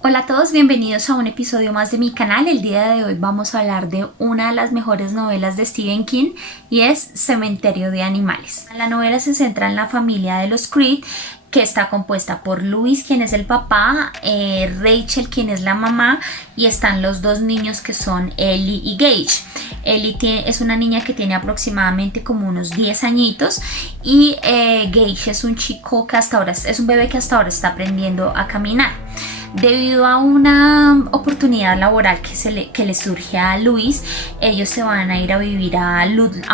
Hola a todos, bienvenidos a un episodio más de mi canal. El día de hoy vamos a hablar de una de las mejores novelas de Stephen King y es Cementerio de Animales. La novela se centra en la familia de los Creed, que está compuesta por Louis, quien es el papá, Rachel, quien es la mamá, y están los dos niños que son Ellie y Gage. Es una niña que tiene aproximadamente como unos 10 añitos y Gage es un chico que hasta ahora es un bebé que hasta ahora está aprendiendo a caminar. Debido a una oportunidad laboral que le surge a Louis, ellos se van a ir a vivir a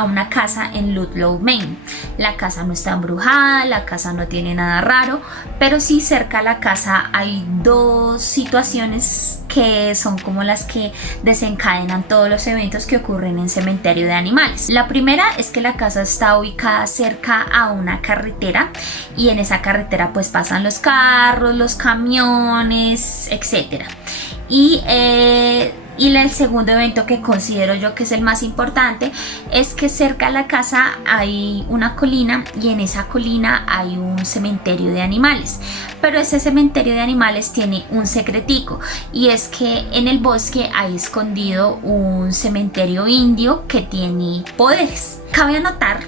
una casa en Ludlow, Maine. La casa no está embrujada, la casa no tiene nada raro, pero sí cerca a la casa hay dos situaciones que son como las que desencadenan todos los eventos que ocurren en Cementerio de Animales. La primera es que la casa está ubicada cerca a una carretera y en esa carretera pues pasan los carros, los camiones, etcétera. Y el segundo evento, que considero yo que es el más importante, es que cerca a la casa hay una colina y en esa colina hay un cementerio de animales. Pero ese cementerio de animales tiene un secretico, y es que en el bosque hay escondido un cementerio indio que tiene poderes. Cabe anotar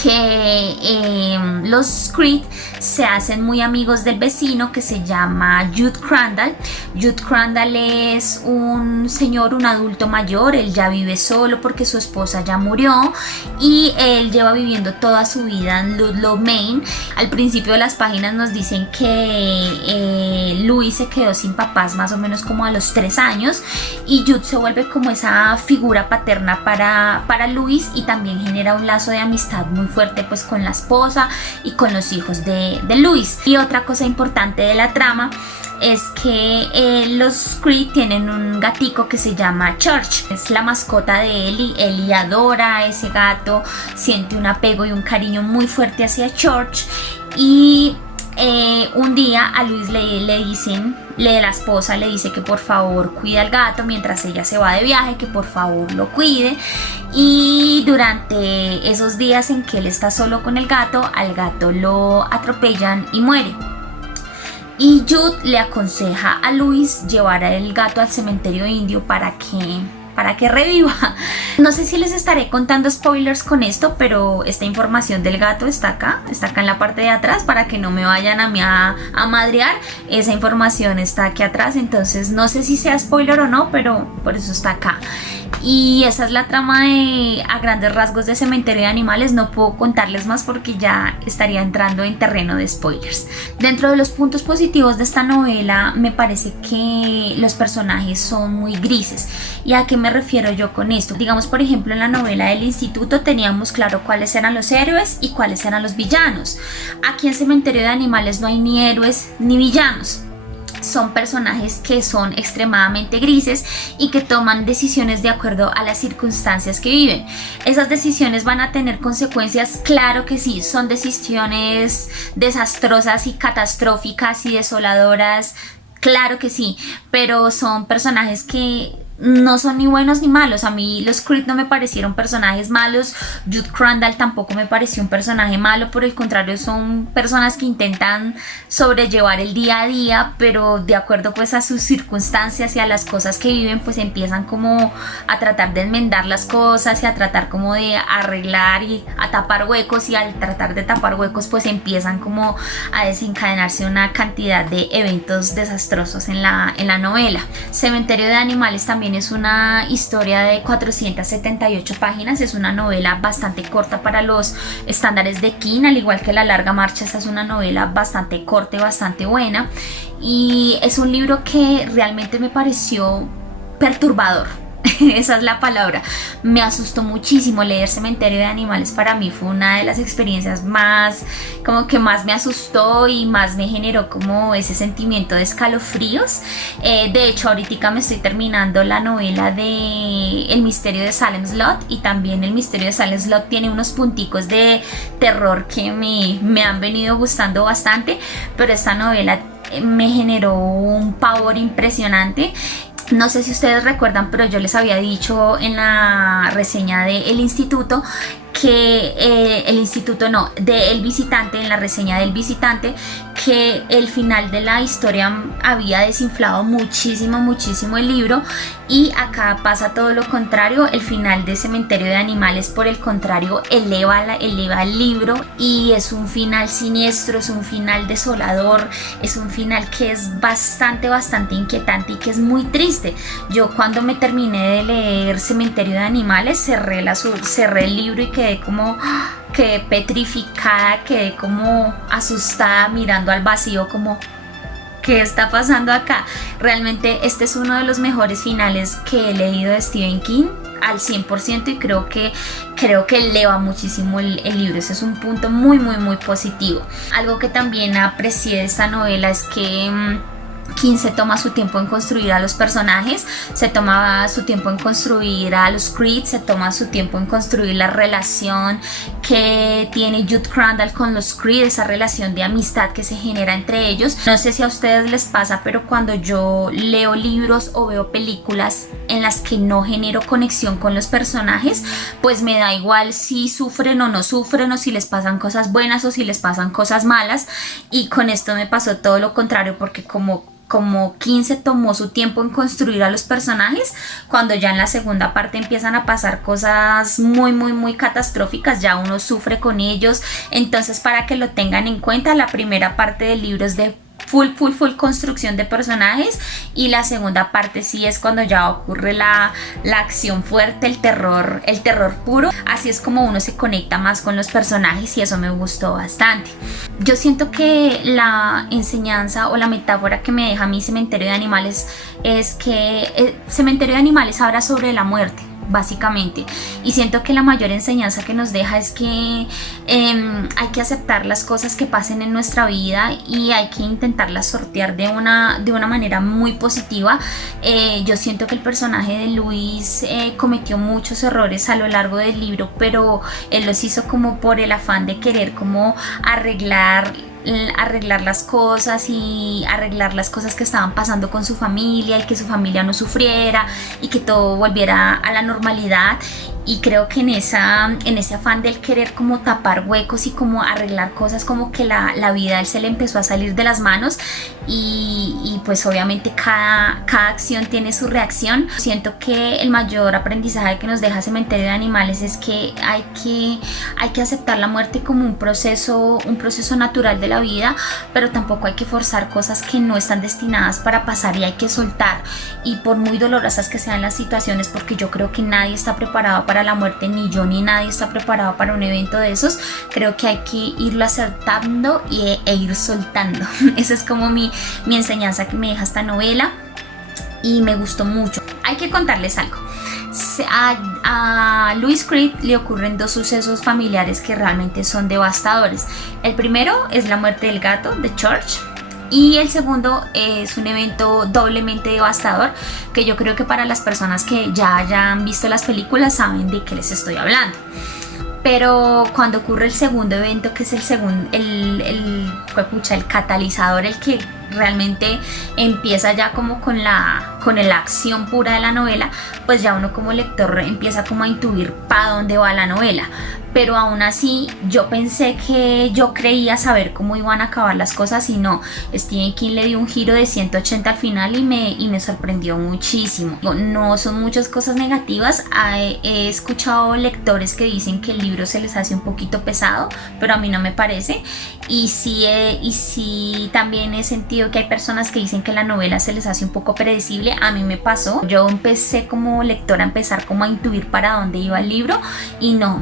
que los Creed se hacen muy amigos del vecino que se llama Jude Crandall. Jude Crandall es un señor, un adulto mayor. Él ya vive solo porque su esposa ya murió y él lleva viviendo toda su vida en Ludlow, Maine. Al principio de las páginas nos dicen que Louis se quedó sin papás más o menos como a los 3 años y Jude se vuelve como esa figura paterna para Louis, y también genera un lazo de amistad muy fuerte pues con la esposa y con los hijos de Louis. Y otra cosa importante de la trama es que los Creed tienen un gatico que se llama Church. Es la mascota de Ellie. Ellie adora a ese gato, siente un apego y un cariño muy fuerte hacia Church. Y un día a Louis la esposa le dice que por favor cuide al gato mientras ella se va de viaje, que por favor lo cuide. Y durante esos días en que él está solo con el gato, al gato lo atropellan y muere. Y Jude le aconseja a Louis llevar al gato al cementerio indio para que reviva. No sé si les estaré contando spoilers con esto, pero esta información del gato está acá en la parte de atrás, para que no me vayan a madrear. Esa información está aquí atrás, entonces no sé si sea spoiler o no, pero por eso está acá. Y esa es la trama a grandes rasgos de Cementerio de Animales. No puedo contarles más porque ya estaría entrando en terreno de spoilers. Dentro de los puntos positivos de esta novela, me parece que los personajes son muy grises. ¿Y a qué me refiero yo con esto? Digamos, por ejemplo, en la novela del Instituto teníamos claro cuáles eran los héroes y cuáles eran los villanos. Aquí en Cementerio de Animales no hay ni héroes ni villanos. Son personajes que son extremadamente grises y que toman decisiones de acuerdo a las circunstancias que viven. Esas decisiones van a tener consecuencias, claro que sí, son decisiones desastrosas y catastróficas y desoladoras, claro que sí, pero son personajes que no son ni buenos ni malos. A mí los Creed no me parecieron personajes malos. Jude Crandall tampoco me pareció un personaje malo, por el contrario, son personas que intentan sobrellevar el día a día, pero de acuerdo pues a sus circunstancias y a las cosas que viven, pues empiezan como a tratar de enmendar las cosas y a tratar como de arreglar y a tapar huecos, y al tratar de tapar huecos pues empiezan como a desencadenarse una cantidad de eventos desastrosos en la novela. Cementerio de Animales también es una historia de 478 páginas, es una novela bastante corta para los estándares de King, al igual que La Larga Marcha. Esta es una novela bastante corta y bastante buena, y es un libro que realmente me pareció perturbador. Esa es la palabra. Me asustó muchísimo leer Cementerio de Animales. Para mí fue una de las experiencias más me asustó y más me generó como ese sentimiento de escalofríos. De hecho, ahorita me estoy terminando la novela de El Misterio de Salem Slot, y también El Misterio de Salem Slot tiene unos punticos de terror que me han venido gustando bastante, pero esta novela me generó un pavor impresionante. No sé si ustedes recuerdan, pero yo les había dicho en la reseña de El Instituto que El Visitante, en la reseña del Visitante, que el final de la historia había desinflado muchísimo el libro, y acá pasa todo lo contrario. El final de Cementerio de Animales, por el contrario, eleva el libro, y es un final siniestro, es un final desolador, es un final que es bastante inquietante y que es muy triste. Yo cuando me terminé de leer Cementerio de Animales cerré el libro y quedé petrificada, quedé como asustada mirando al vacío, como ¿qué está pasando acá? Realmente este es uno de los mejores finales que he leído de Stephen King al 100%, y creo que eleva muchísimo el libro. Ese es un punto muy positivo. Algo que también aprecié de esta novela es que King se toma su tiempo en construir a los personajes, se toma su tiempo en construir a los Creed, se toma su tiempo en construir la relación que tiene Jude Crandall con los Creed, esa relación de amistad que se genera entre ellos. No sé si a ustedes les pasa, pero cuando yo leo libros o veo películas en las que no genero conexión con los personajes, pues me da igual si sufren o no sufren, o si les pasan cosas buenas o si les pasan cosas malas, y con esto me pasó todo lo contrario, porque como King se tomó su tiempo en construir a los personajes, cuando ya en la segunda parte empiezan a pasar cosas muy catastróficas, ya uno sufre con ellos. Entonces, para que lo tengan en cuenta, la primera parte del libro es de full construcción de personajes, y la segunda parte sí es cuando ya ocurre la acción fuerte, el terror puro. Así es como uno se conecta más con los personajes, y eso me gustó bastante. Yo siento que la enseñanza o la metáfora que me deja a mí Cementerio de Animales es que Cementerio de Animales habla sobre la muerte, básicamente, y siento que la mayor enseñanza que nos deja es que hay que aceptar las cosas que pasen en nuestra vida, y hay que intentarlas sortear de una manera muy positiva. Yo siento que el personaje de Luis cometió muchos errores a lo largo del libro, pero él los hizo como por el afán de querer como arreglar las cosas, y arreglar las cosas que estaban pasando con su familia, y que su familia no sufriera, y que todo volviera a la normalidad. Y creo que en ese afán del querer como tapar huecos y como arreglar cosas, como que la vida a él se le empezó a salir de las manos, y pues obviamente cada acción tiene su reacción. Siento que el mayor aprendizaje que nos deja Cementerio de Animales es que hay que aceptar la muerte como un proceso natural de la vida, pero tampoco hay que forzar cosas que no están destinadas para pasar, y hay que soltar. Y por muy dolorosas que sean las situaciones, porque yo creo que nadie está preparado para la muerte, ni yo ni nadie está preparado para un evento de esos, creo que hay que irlo aceptando e ir soltando. Esa es como mi enseñanza que me deja esta novela, y me gustó mucho. Hay que contarles algo. A Louis Creed le ocurren dos sucesos familiares que realmente son devastadores. El primero es la muerte del gato de Church, y el segundo es un evento doblemente devastador, que yo creo que para las personas que ya hayan visto las películas saben de qué les estoy hablando. Pero cuando ocurre el segundo evento, que es el catalizador, el que realmente empieza ya como con la acción pura de la novela, pues ya uno como lector empieza como a intuir para dónde va la novela. Pero aún así yo pensé que yo creía saber cómo iban a acabar las cosas, y no, Stephen King le dio un giro de 180 al final, y me sorprendió muchísimo. No son muchas cosas negativas. He escuchado lectores que dicen que el libro se les hace un poquito pesado, pero a mí no me parece. Y sí también he sentido que hay personas que dicen que la novela se les hace un poco predecible. A mí me pasó. Yo empecé como lectora a empezar como a intuir para dónde iba el libro, y no,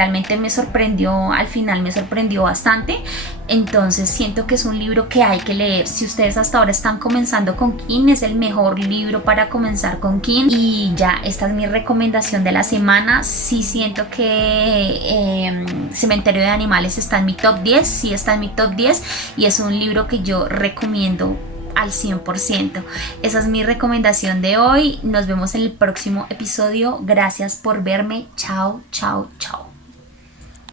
realmente me sorprendió. Al final me sorprendió bastante. Entonces siento que es un libro que hay que leer. Si ustedes hasta ahora están comenzando con King, es el mejor libro para comenzar con King. Y ya, esta es mi recomendación de la semana. Sí siento que Cementerio de Animales está en mi top 10. Sí está en mi top 10, y es un libro que yo recomiendo al 100%. Esa es mi recomendación de hoy. Nos vemos en el próximo episodio. Gracias por verme. Chao.